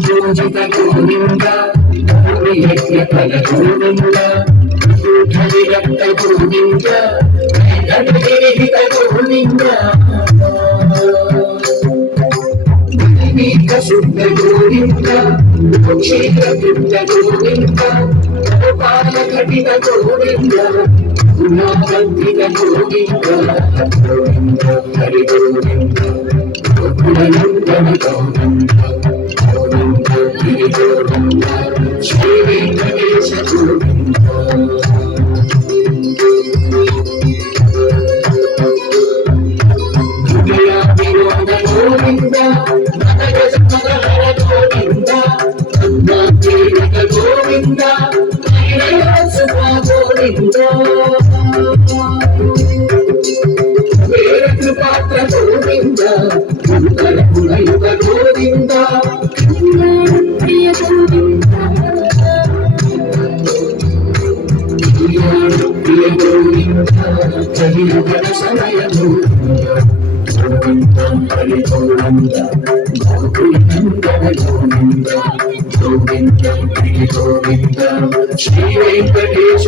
పూజిత గోవింద యజ్ఞ ఫల గోవింద విరక్త గోవింద హిత గోవింద శుద్ధ గోవింద క్షేత్ర బుద్ధ గోవింద గోపాల ఘటిత గోవింద గుణాబంధిత గోవింద గోవింద హరి గోవింద గోకులనందన గోవింద గోవింద గిరి గోవింద శ్రీ వెంకటేశ గోవింద హృదయ వినోద గోవింద గోవింద పాత్ర గోవింద గుణయుగ గోవింద ప్రియ గోవింద ప్రియ గోవింద కలియుగ సమయ గోవింద హరి గోవింద గోకులందన గోవింద గోవింద శ్రీ వెంకటేశ